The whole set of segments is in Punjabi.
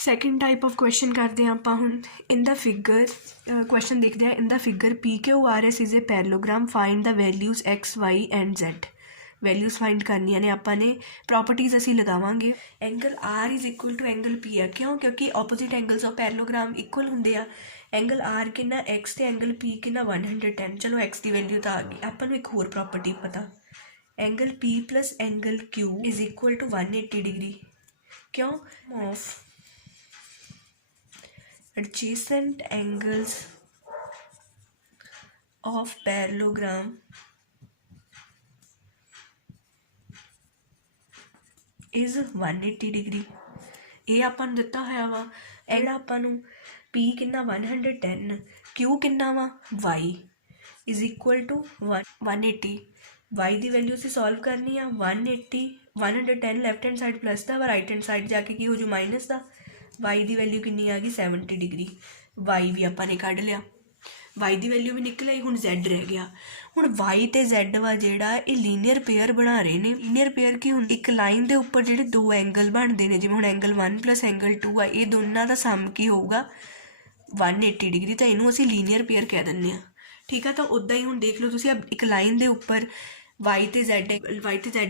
सैकेंड टाइप ऑफ क्वेश्चन करते हैं ਆਪਾਂ ਹੁਣ इन द फिगर क्वेश्चन देखते हैं in the figure PQRS is a parallelogram find the values X Y and Z values find करनिया ने ਆਪਾਂ ने प्रॉपर्टीज़ ਅਸੀਂ लगावांगे angle R is equal to angle P है क्यों क्योंकि opposite angles of parallelogram equal होंगे आ एंगल R कितना X ते एंगल P कितना 110 चलो X की वैल्यू तो आ गई अपन को एक होर प्रॉपर्टी पता angle P plus angle Q is equal to 180 degree क्यों of adjacent angles of parallelogram is 180 degree ये अपन दिता होया वा एड़ा अपन P कितना 110 Q कितना वा Y is equal to 180 Y की वैल्यू से सॉल्व करनी है 180 110 लैफ्ट हैंड साइड प्लस का राइट हैंड साइड जाके की हो जू माइनस का वाई की वैल्यू कितनी आ गई 70 डिग्री वाई भी आपने कढ़ लिया वाई की वैल्यू भी निकल आई हुण Z रह गया हुण वाई ते Z वा जिहड़ा ये लीनियर पेयर बना रहे ने लीनियर पेयर की हुण एक लाइन के उपर जिहड़े दो एंगल बनते हैं जिवें हुण एंगल 1 प्लस एंगल 2 आ ये दोनों का सम की होगा 180 डिग्री तो इनू असीं लीनियर पेयर कह दिंदे आ ठीक है तो उदा ही हुण देख लो तुसीं एक लाइन के उपर वाई ते Z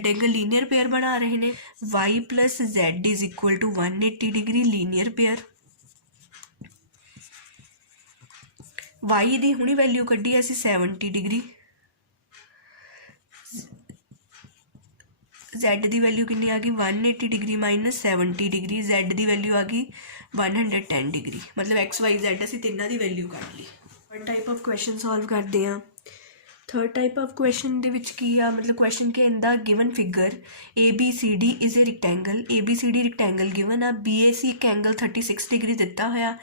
एंगल लीनियर पेयर बना रहे हैं Y plus Z is equal to 180 degree linear pair Y की हुणी वैल्यू कड्ढी असीं 70 डिग्री Z की वैल्यू कितनी आ गई 180 डिग्री माइनस 70 डिग्री Z की वैल्यू आ गई 110 डिग्री मतलब XYZ असीं तिन्नां दी वैल्यू कढ ली third type of question solve करते हैं थर्ड टाइप ऑफ क्वेश्चन दे विच की आ मतलब क्वेश्चन के in the given figure ABCD is a rectangle ABCD rectangle given आ BAC एक एंगल 36 डिग्री दिता होया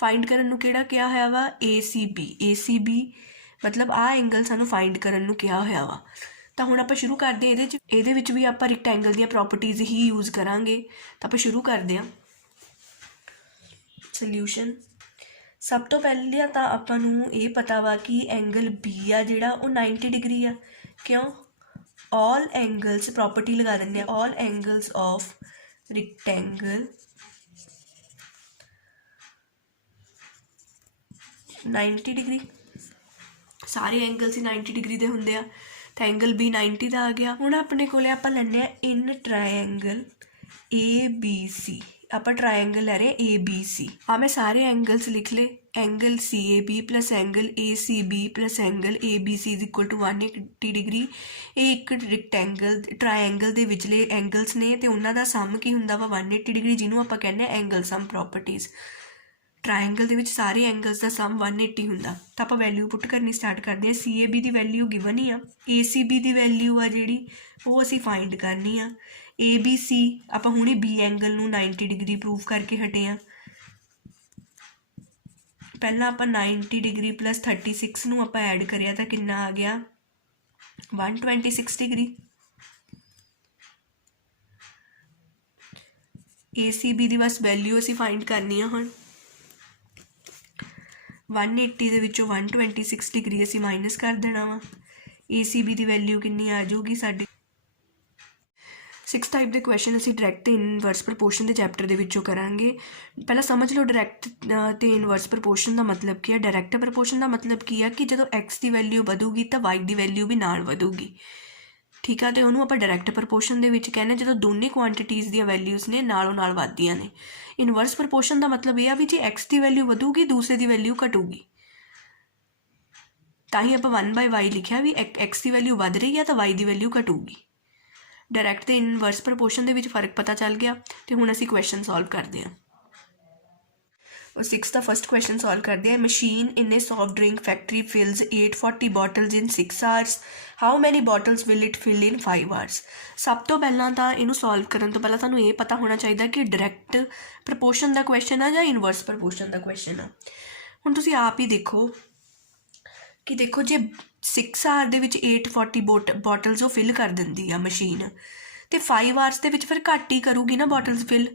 फाइंड करन नूं किहड़ा किहा होया वा ACB मतलब आ एंगल सानूं फाइंड करन नूं किहा होया वा तो हुण आपां शुरू करदे इहदे विच भी आपां रिक्टेंगल दी प्रॉपर्टीज़ ही यूज़ करांगे तो आपां शुरू करदे हां सल्यूशन सब तो पहले तो आपां नूं ये पता वा कि एंगल B आ जिहड़ा वो 90 डिग्री आ क्यों ऑल एंगल्स प्रॉपर्टी लगा देंगे all angles of rectangle 90 degree सारे एंगल्स ही 90 डिग्री के होंगे तो एंगल B 90 का आ गया हुण अपने कोले आपां लैने इन ट्रायंगल ABC आप ट्रायंगल लै रहे ABC हाँ मैं सारे एंगल्स लिख ले angle CAB plus angle ACB plus angle ABC is equal to 180 degree ये एक रिक्टेंगल ट्रायंगल के विचले एंगल्स ने तो उन्हों का सम की होंदा वा 180 डिग्री जिन्होंने आप कहने एंगल सम प्रॉपर्टीज़ ट्रायंगल के सारे एंगल्स का सम 180 होंदा तो आप वैल्यू पुट करनी स्टार्ट करते हैं CAB की वैल्यू गिवन ही आ ACB की वैल्यू आ जी वो असी फाइंड करनी आ ABC आप हुणे B एंगल नूं 90 डिग्री प्रूव करके हटे हैं पहला आप 90 डिग्री प्लस 36 नूं आप ऐड करिया तो कितना आ गया 126 डिग्री ACB की बस वैल्यू असी फाइंड करनी है हुण 180 दे विचों 126 डिग्री असी माइनस कर देना वा ACB की वैल्यू कितनी आ जाऊगी साडी 6 टाइप के क्वेश्चन असी डायरैक्ट इनवर्स प्रपोर्शन के चैप्टर के विचों करांगे पहला समझ लो डायरैक्ट तो इनवर्स प्रपोर्शन का मतलब की है डायरैक्ट प्रपोर्शन का मतलब की है कि जो X की वैल्यू वधूगी तो Y की वैल्यू भी नाल वधूगी ठीक है तो उन्होंने आप डायरैक्ट प्रपोर्शन के विच कहने जो दोनों क्वांटिटीज़ दी वैल्यूज़ ने नालों नाल वधदियां ने इनवर्स प्रपोर्शन का मतलब यह भी जे X की वैल्यू वधूगी दूसरे की वैल्यू घटूगी ताही आप 1/y लिखा भी X की वैल्यू वध रही है तो Y की वैल्यू घटूगी डायरैक्ट तो इनवर्स प्रपोर्शन के फर्क पता चल गया तो हुण असीं क्वेश्चन सॉल्व करते हैं और 6 का फर्स्ट क्वेश्चन सॉल्व करते हैं machine in a soft drink factory fills 840 bottles in 6 hours how many bottles will it fill in 5 hours सब तो पहला तो इनू सॉल्व करने तो पहला तुहानूं ये पता होना चाहिए कि डायरैक्ट प्रपोर्शन का क्वेश्चन है या इनवर्स प्रपोर्शन का क्वेश्चन है हुण तुसीं आप ही देखो कि देखो जे 6 आवर दे विच 840 बॉटल्स वो फिल कर दिंदी आ मशीन तो 5 आवर्स दे विच फिर घट ही करूगी ना बॉटल्स फिल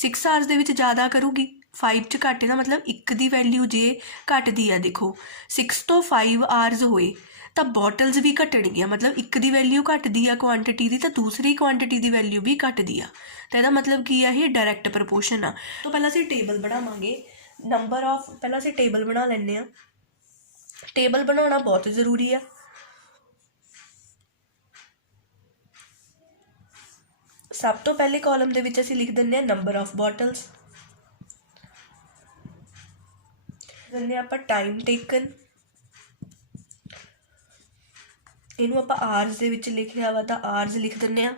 6 आवर्स दे विच ज़्यादा करूगी 5 च घट है मतलब 1 की वैल्यू जे घटदी है देखो 6 तो 5 आवर्स होए ਤਾਂ ਬੋਟਲਸ ਵੀ ਘਟਣਗੀਆਂ, ਮਤਲਬ ਇੱਕ ਦੀ ਵੈਲਿਊ ਘਟਦੀ ਆ ਕੁਆਂਟਿਟੀ ਦੀ ਤਾਂ ਦੂਸਰੀ ਕੁਆਂਟਿਟੀ ਦੀ ਵੈਲਿਊ ਵੀ ਘਟਦੀ ਆ। ਤਾਂ ਇਹਦਾ ਮਤਲਬ ਕੀ ਆ, ਇਹ ਡਾਇਰੈਕਟ ਪ੍ਰਪੋਰਸ਼ਨ ਆ। ਤੋਂ ਪਹਿਲਾਂ ਅਸੀਂ ਟੇਬਲ ਬਣਾਵਾਂਗੇ ਨੰਬਰ ਆਫ, ਪਹਿਲਾਂ ਅਸੀਂ ਟੇਬਲ ਬਣਾ ਲੈਂਦੇ ਹਾਂ। ਟੇਬਲ ਬਣਾਉਣਾ ਬਹੁਤ ਜ਼ਰੂਰੀ ਆ। ਸਭ ਤੋਂ ਪਹਿਲੇ ਕਾਲਮ ਦੇ ਵਿੱਚ ਅਸੀਂ ਲਿਖ ਦਿੰਦੇ ਹਾਂ ਨੰਬਰ ਆਫ ਬੋਟਲਸ, ਦਿੰਦੇ ਆਪਾਂ ਟਾਈਮ ਟੇਕਨ, ਇਹਨੂੰ ਆਪਾਂ ਆਰਸ ਦੇ ਵਿੱਚ ਲਿਖਿਆ ਵਾ ਤਾਂ ਆਰਸ ਲਿਖ ਦਿੰਦੇ ਹਾਂ।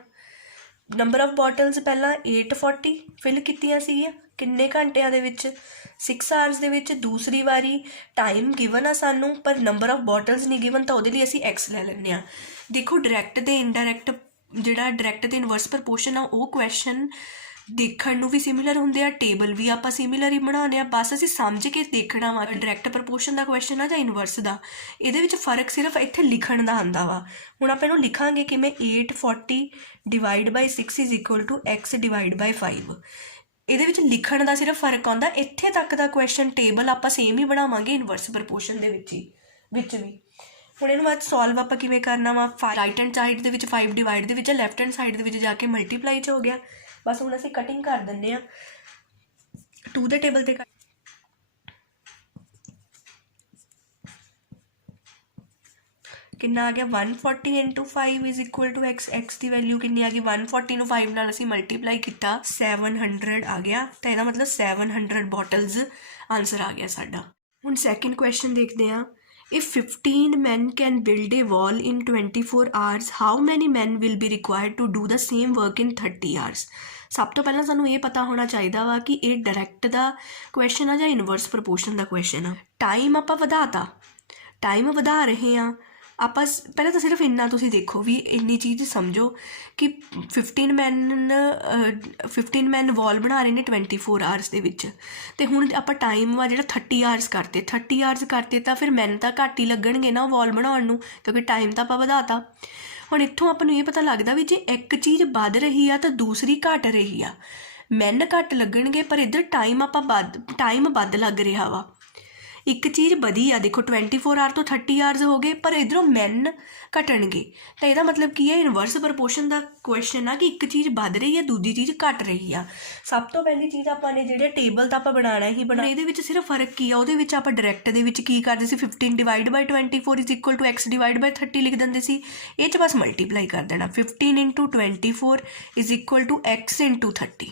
ਨੰਬਰ ਆਫ ਬੋਟਲਸ ਪਹਿਲਾਂ 840 ਫਿਲ ਕੀਤੀਆਂ ਸੀਗੀਆਂ, ਕਿੰਨੇ ਘੰਟਿਆਂ ਦੇ ਵਿੱਚ, 6 ਆਵਰਸ ਦੇ ਵਿੱਚ। ਦੂਸਰੀ ਵਾਰੀ ਟਾਈਮ ਗਿਵਨ ਆ ਸਾਨੂੰ ਪਰ ਨੰਬਰ ਆਫ ਬੋਟਲਸ ਨਹੀਂ ਗਿਵਨ, ਤਾਂ ਉਹਦੇ ਲਈ ਅਸੀਂ ਐਕਸ ਲੈ ਲੈਂਦੇ ਹਾਂ। ਦੇਖੋ ਡਾਇਰੈਕਟ ਤੇ ਇਨਡਾਇਰੈਕਟ, ਜਿਹੜਾ ਡਾਇਰੈਕਟ ਤੇ ਇਨਵਰਸ ਪ੍ਰਪੋਰਸ਼ਨ ਆ ਉਹ ਕੁਐਸਚਨ ਦੇਖਣ ਨੂੰ ਵੀ ਸਿਮਿਲਰ ਹੁੰਦੇ ਆ, ਟੇਬਲ ਵੀ ਆਪਾਂ ਸਿਮਿਲਰ ਹੀ ਬਣਾਉਂਦੇ ਆ, ਬਸ ਅਸੀਂ ਸਮਝ ਕੇ ਦੇਖਣਾ ਵਾ ਡਾਇਰੈਕਟ ਪ੍ਰਪੋਰਸ਼ਨ ਦਾ ਕੁਐਸਚਨ ਆ ਜਾਂ ਇਨਵਰਸ ਦਾ। ਇਹਦੇ ਵਿੱਚ ਫਰਕ ਸਿਰਫ ਇੱਥੇ ਲਿਖਣ ਦਾ ਆਉਂਦਾ ਵਾ। ਹੁਣ ਆਪਾਂ ਇਹਨੂੰ ਲਿਖਾਂਗੇ ਕਿਵੇਂ, 840 divide by 6 is equal to X divide by 5। ਇਹਦੇ ਵਿੱਚ ਲਿਖਣ ਦਾ ਸਿਰਫ ਫਰਕ ਆਉਂਦਾ। ਇੱਥੇ ਤੱਕ ਦਾ ਕੁਐਸਚਨ ਟੇਬਲ ਆਪਾਂ ਸੇਮ ਹੀ ਬਣਾਵਾਂਗੇ ਇਨਵਰਸ ਪ੍ਰਪੋਰਸ਼ਨ ਦੇ ਵਿੱਚ ਵੀ। ਹੁਣ ਇਹਨੂੰ ਅੱਜ ਸੋਲਵ ਆਪਾਂ ਕਿਵੇਂ ਕਰਨਾ ਵਾ, ਰਾਈਟ ਹੈਂਡ ਸਾਈਡ ਦੇ ਵਿੱਚ 5 ਡਿਵਾਈਡ ਦੇ ਵਿੱਚ, ਲੈਫਟ ਹੈਂਡ ਸਾਈਡ ਦੇ ਵਿੱਚ ਜਾ ਕੇ ਮਲਟੀਪਲਾਈ 'ਚ ਹੋ ਗਿਆ। ਬਸ ਹੁਣ ਅਸੀਂ ਕਟਿੰਗ ਕਰ ਦਿੰਦੇ ਹਾਂ 2 ਦੇ ਟੇਬਲ 'ਤੇ। ਕਿੰਨਾ ਆ ਗਿਆ, 140 into 5 is equal to X. X ਦੀ ਵੈਲਿਊ ਕਿੰਨੀ ਆ ਗਈ, 140 ਨੂੰ 5 ਨਾਲ ਅਸੀਂ ਮਲਟੀਪਲਾਈ ਕੀਤਾ, 700 ਆ ਗਿਆ। ਤਾਂ ਇਹਦਾ ਮਤਲਬ 700 ਬੋਟਲਸ ਆਨਸਰ ਆ ਗਿਆ ਸਾਡਾ। ਹੁਣ ਸੈਕਿੰਡ ਕੁਐਸਚਨ ਦੇਖਦੇ ਹਾਂ। If 15 men can build a wall in 24 hours, how many men will be required to do the same work in 30 hours? ਸਭ ਤੋਂ ਪਹਿਲਾਂ ਸਾਨੂੰ ਇਹ ਪਤਾ ਹੋਣਾ ਚਾਹੀਦਾ ਵਾ ਕਿ ਇਹ ਡਾਇਰੈਕਟ ਦਾ ਕੁਐਸਚਨ ਆ ਜਾਂ ਇਨਵਰਸ ਪ੍ਰਪੋਰਸ਼ਨ ਦਾ ਕੁਐਸਚਨ ਆ। ਟਾਈਮ ਆਪਾਂ ਵਧਾਤਾ, ਟਾਈਮ ਵਧਾ ਰਹੇ ਹਾਂ ਆਪਾਂ। ਪਹਿਲਾਂ ਤਾਂ ਸਿਰਫ ਇੰਨਾ ਤੁਸੀਂ ਦੇਖੋ ਵੀ ਇੰਨੀ ਚੀਜ਼ ਸਮਝੋ ਕਿ 15 ਮੈਨ ਵਾਲ ਬਣਾ ਰਹੇ ਨੇ 24 ਆਵਰਸ ਦੇ ਵਿੱਚ। ਅਤੇ ਹੁਣ ਆਪਾਂ ਟਾਈਮ ਵਾ ਜਿਹੜਾ 30 ਆਵਰਸ ਕਰਤੇ, 30 ਆਵਰਸ ਕਰਤੇ ਤਾਂ ਫਿਰ ਮੈਨ ਤਾਂ ਘੱਟ ਹੀ ਲੱਗਣਗੇ ਨਾ ਵਾਲ ਬਣਾਉਣ ਨੂੰ, ਕਿਉਂਕਿ ਟਾਈਮ ਤਾਂ ਆਪਾਂ ਵਧਾਤਾ। ਹੁਣ ਇੱਥੋਂ ਆਪਾਂ ਨੂੰ ਇਹ ਪਤਾ ਲੱਗਦਾ ਵੀ ਜੇ ਇੱਕ ਚੀਜ਼ ਵੱਧ ਰਹੀ ਆ ਤਾਂ ਦੂਸਰੀ ਘੱਟ ਰਹੀ ਆ। ਮੈਨ ਘੱਟ ਲੱਗਣਗੇ ਪਰ ਇੱਧਰ ਟਾਈਮ ਵੱਧ ਲੱਗ ਰਿਹਾ ਵਾ। ਇੱਕ ਚੀਜ਼ ਵਧੀ ਆ, ਦੇਖੋ 24 ਆਵਰ ਤੋਂ 30 ਆਵਰਸ ਹੋ ਗਏ ਪਰ ਇੱਧਰੋਂ ਮੈਨ ਘਟਣਗੇ। ਤਾਂ ਇਹਦਾ ਮਤਲਬ ਕੀ ਹੈ, ਇਨਵਰਸ ਪ੍ਰਪੋਰਸ਼ਨ ਦਾ ਕੁਐਸਚਨ ਆ ਕਿ ਇੱਕ ਚੀਜ਼ ਵੱਧ ਰਹੀ ਹੈ ਦੂਜੀ ਚੀਜ਼ ਘਟ ਰਹੀ ਆ। ਸਭ ਤੋਂ ਪਹਿਲੀ ਚੀਜ਼ ਆਪਾਂ ਨੇ ਜਿਹੜੇ ਟੇਬਲ ਤਾਂ ਆਪਾਂ ਬਣਾਉਣਾ ਹੀ ਬਣਾਉਣਾ। ਇਹਦੇ ਵਿੱਚ ਸਿਰਫ ਫਰਕ ਕੀ ਆ, ਉਹਦੇ ਵਿੱਚ ਆਪਾਂ ਡਾਇਰੈਕਟ ਦੇ ਵਿੱਚ ਕੀ ਕਰਦੇ ਸੀ, 15 divide by 24 is equal to X divide by 30 ਲਿਖ ਦਿੰਦੇ ਸੀ। ਇਹ 'ਚ ਬਸ ਮਲਟੀਪਲਾਈ ਕਰ ਦੇਣਾ, 15 into 24 is equal to X into 30।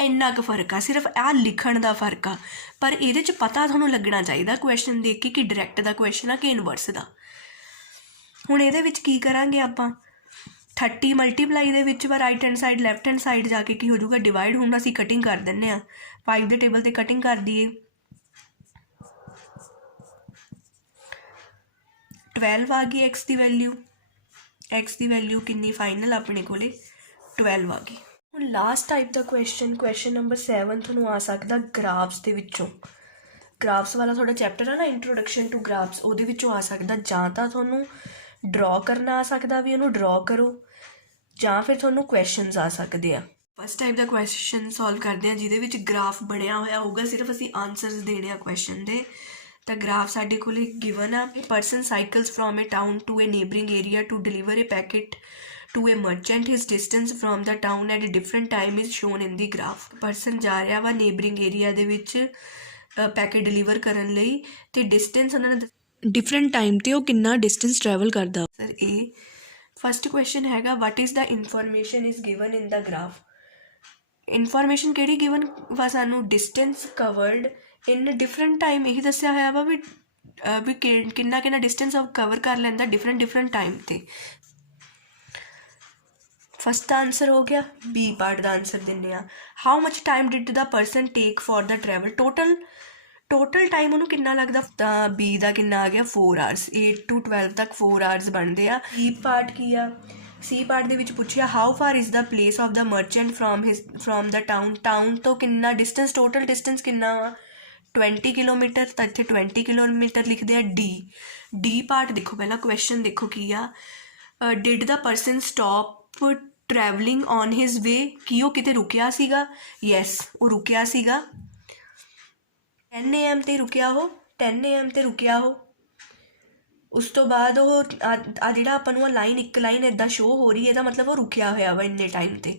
ਇੰਨਾ ਕੁ ਫਰਕ ਆ, ਸਿਰਫ ਆਹ ਲਿਖਣ ਦਾ ਫਰਕ ਆ। ਪਰ ਇਹਦੇ 'ਚ ਪਤਾ ਤੁਹਾਨੂੰ ਲੱਗਣਾ ਚਾਹੀਦਾ ਕੁਐਸਚਨ ਦੇਖ ਕੇ ਕਿ ਡਾਇਰੈਕਟ ਦਾ ਕੁਐਸਚਨ ਆ ਕਿ ਇਨਵਰਸ ਦਾ। ਹੁਣ ਇਹਦੇ ਵਿੱਚ ਕੀ ਕਰਾਂਗੇ ਆਪਾਂ, 30 ਮਲਟੀਪਲਾਈ ਦੇ ਵਿੱਚ ਵਾ right hand side left hand side ਜਾ ਕੇ ਕੀ ਹੋ ਜਾਊਗਾ, ਡਿਵਾਈਡ। ਹੁਣ ਅਸੀਂ ਕਟਿੰਗ ਕਰ ਦਿੰਦੇ ਹਾਂ, 5 ਦੇ ਟੇਬਲ 'ਤੇ ਕਟਿੰਗ ਕਰ ਦਈਏ। 12 ਆ ਗਈ ਐਕਸ ਦੀ ਵੈਲਿਊ। ਐਕਸ ਦੀ ਵੈਲਿਊ ਕਿੰਨੀ ਫਾਈਨਲ ਆਪਣੇ ਕੋਲੇ 12 ਆ ਗਈ। ਹੁਣ ਲਾਸਟ ਟਾਈਪ ਦਾ ਕੁਐਸਚਨ ਨੰਬਰ 7 ਤੁਹਾਨੂੰ ਆ ਸਕਦਾ ਗ੍ਰਾਫਸ ਦੇ ਵਿੱਚੋਂ। ਗ੍ਰਾਫਸ ਵਾਲਾ ਤੁਹਾਡਾ ਚੈਪਟਰ ਆ ਨਾ, ਇੰਟਰੋਡਕਸ਼ਨ ਟੂ ਗ੍ਰਾਫਸ, ਉਹਦੇ ਵਿੱਚੋਂ ਆ ਸਕਦਾ। ਜਾਂ ਤਾਂ ਤੁਹਾਨੂੰ ਡਰਾ ਕਰਨਾ ਆ ਸਕਦਾ ਵੀ ਉਹਨੂੰ ਡਰਾ ਕਰੋ, ਜਾਂ ਫਿਰ ਤੁਹਾਨੂੰ ਕੁਐਸਚਨਸ ਆ ਸਕਦੇ ਆ। ਫਸਟ ਟਾਈਪ ਦਾ ਕੁਐਸਚਨ ਸੋਲਵ ਕਰਦੇ ਆ ਜਿਹਦੇ ਵਿੱਚ ਗ੍ਰਾਫ ਬਣਿਆ ਹੋਇਆ ਹੋਊਗਾ, ਸਿਰਫ ਅਸੀਂ ਆਨਸਰਸ ਦੇਣੇ ਆ ਕੁਐਸਚਨ ਦੇ। ਤਾਂ ਗ੍ਰਾਫ ਸਾਡੇ ਕੋਲ ਗਿਵਨ ਆ, person cycles from a town to a neighbouring area to deliver a packet to a merchant. His distance from the town at a different time is shown in the graph. person ਜਾ ਰਿਹਾ ਵਾ ਨੇਬਰਿੰਗ ਏਰੀਆ ਦੇ ਵਿੱਚ ਪੈਕੇਟ ਡਿਲੀਵਰ ਕਰਨ ਲਈ, ਤੇ ਡਿਸਟੈਂਸ ਉਹਨਾਂ ਨੇ ਡਿਫਰੈਂਟ ਟਾਈਮ 'ਤੇ ਉਹ ਕਿੰਨਾ ਡਿਸਟੈਂਸ ਟਰੈਵਲ ਕਰਦਾ। ਸਰ ਇਹ ਫਸਟ ਕੁਐਸਚਨ ਹੈਗਾ, what is the information is given in the graph. Information ਕਿਹੜੀ ਗਿਵਨ ਵਾ ਸਾਨੂੰ, ਡਿਸਟੈਂਸ ਕਵਰਡ ਇਨ ਡਿਫਰੈਂਟ ਟਾਈਮ। ਇਹੀ ਦੱਸਿਆ ਹੋਇਆ ਵਾ ਵੀ ਕਿੰਨਾ ਡਿਸਟੈਂਸ ਕਵਰ ਕਰ ਲੈਂਦਾ ਡਿਫਰੈਂਟ ਟਾਈਮ 'ਤੇ। ਫਸਟ ਆਨਸਰ ਹੋ ਗਿਆ। ਬੀ ਪਾਰਟ ਦਾ ਆਨਸਰ ਦਿੰਦੇ ਆ, how much time did the person take for the travel. Total time ਉਹਨੂੰ ਕਿੰਨਾ ਲੱਗਦਾ, ਤਾਂ ਬੀ ਦਾ ਕਿੰਨਾ ਆ ਗਿਆ 4 ਆਵਰਸ। 8 to 12 ਤੱਕ 4 ਆਵਰਸ ਬਣਦੇ ਆ। ਸੀ ਪਾਰਟ ਕੀ ਆ, ਸੀ ਪਾਰਟ ਦੇ ਵਿੱਚ ਪੁੱਛਿਆ how for is the place of the merchant from the town ਤੋਂ ਕਿੰਨਾ ਡਿਸਟੈਂਸ, ਟੋਟਲ ਡਿਸਟੈਂਸ ਕਿੰਨਾ ਵਾ 20 ਕਿਲੋਮੀਟਰ। ਤਾਂ ਇੱਥੇ 20 ਕਿਲੋਮੀਟਰ ਲਿਖਦੇ ਆ। ਡੀ ਪਾਰਟ ਦੇਖੋ, ਪਹਿਲਾਂ ਕੁਐਸਚਨ ਦੇਖੋ ਕੀ ਆ, did the person stop travelling on his way, ਕੀ ਉਹ ਕਿਤੇ ਰੁਕਿਆ ਸੀਗਾ। ਯੈਸ, ਉਹ ਰੁਕਿਆ ਸੀਗਾ 10 AM 'ਤੇ ਰੁਕਿਆ ਉਹ 10 AM 'ਤੇ ਰੁਕਿਆ ਉਹ। ਉਸ ਤੋਂ ਬਾਅਦ ਉਹ ਆ ਜਿਹੜਾ ਆਪਾਂ ਨੂੰ ਲਾਈਨ ਇੱਕ ਲਾਈਨ ਇੱਦਾਂ ਸ਼ੋ ਹੋ ਰਹੀ ਹੈ, ਇਹਦਾ ਮਤਲਬ ਉਹ ਰੁਕਿਆ ਹੋਇਆ ਵਾ ਇੰਨੇ ਟਾਈਮ 'ਤੇ।